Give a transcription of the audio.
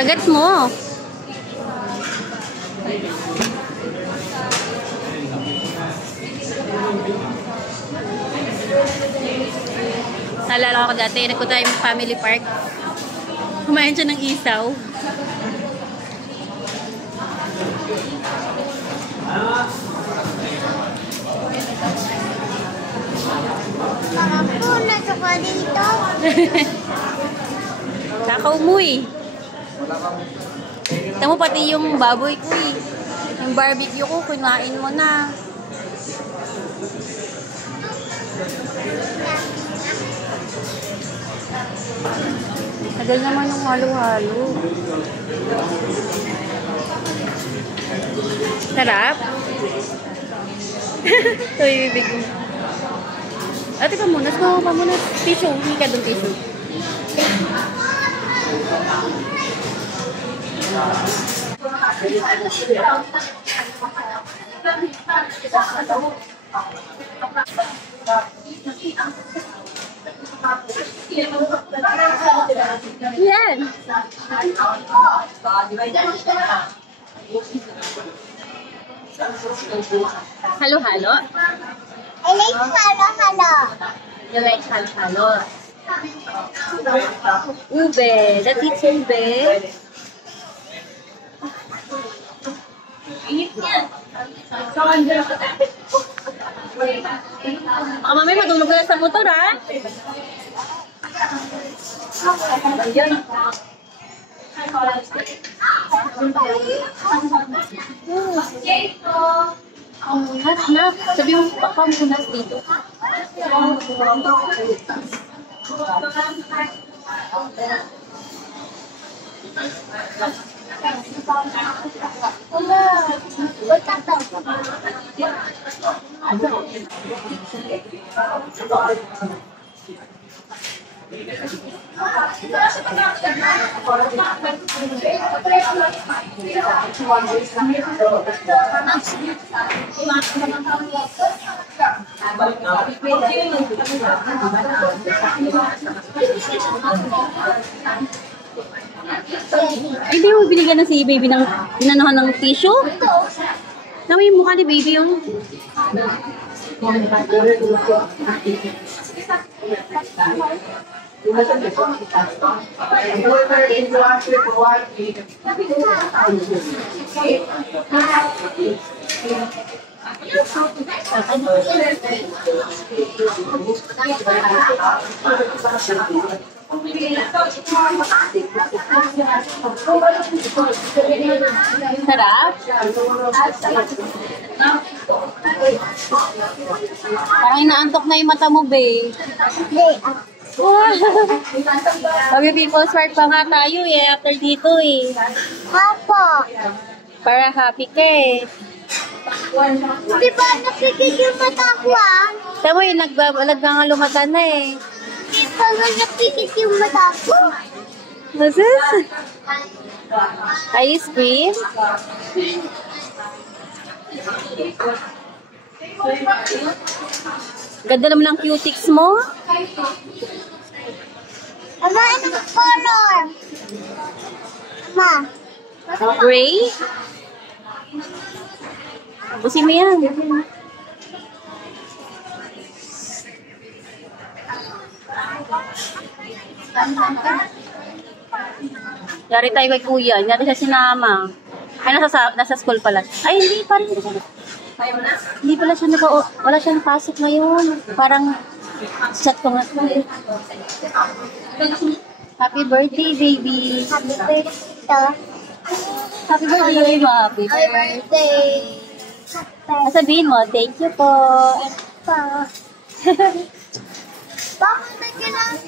Kagat mo. Naalala ko dati, nagpunta tayo ng family park. Kumain siya ng isaw. Sarap po, nasa ka dito. Kakaumuy. Tama pati yung baboy ko eh. Yung barbecue ko, kunain mo na. Tagal naman ng halo-halo. Sarap? Ito yung bibig mo. Ate pamunas mo, pamunas. Tissue, hindi ka doon tissue. Yan. Halo-halo? I like halo-halo. You like halo-halo? Ube. That is ube. Baka mamaya matulog ka sa motor, ha? Nak. Sabi mo, pamunas dito. Hindi mo binigyan na si baby ng inanuhan ng tissue? Naman yung mukha ni baby yung... Sarap? Parang inaantok na yung mata mo, babe. Sabi People's Park pa nga tayo eh, after dito eh. Papa. Para happy ka eh. Di ba napikit yung mata ko ah? Tama yung nagbabalag lumata na eh. Di ba napikit yung mata ko? What's this? Ice cream? Ganda naman ang cutics mo. Ama, anong color? Ama. Gray? Busin mo yan. Yari tayo kay kuya. Yari siya sinama. Ay, nasa school pala. Ay, hindi pa rin. Hindi pala siya wala siya napasok ngayon. Parang chat ko nga. Happy birthday, baby. Happy birthday. Happy birthday, Happy birthday. Sabihin mo, thank you po. Bakit na kailangan?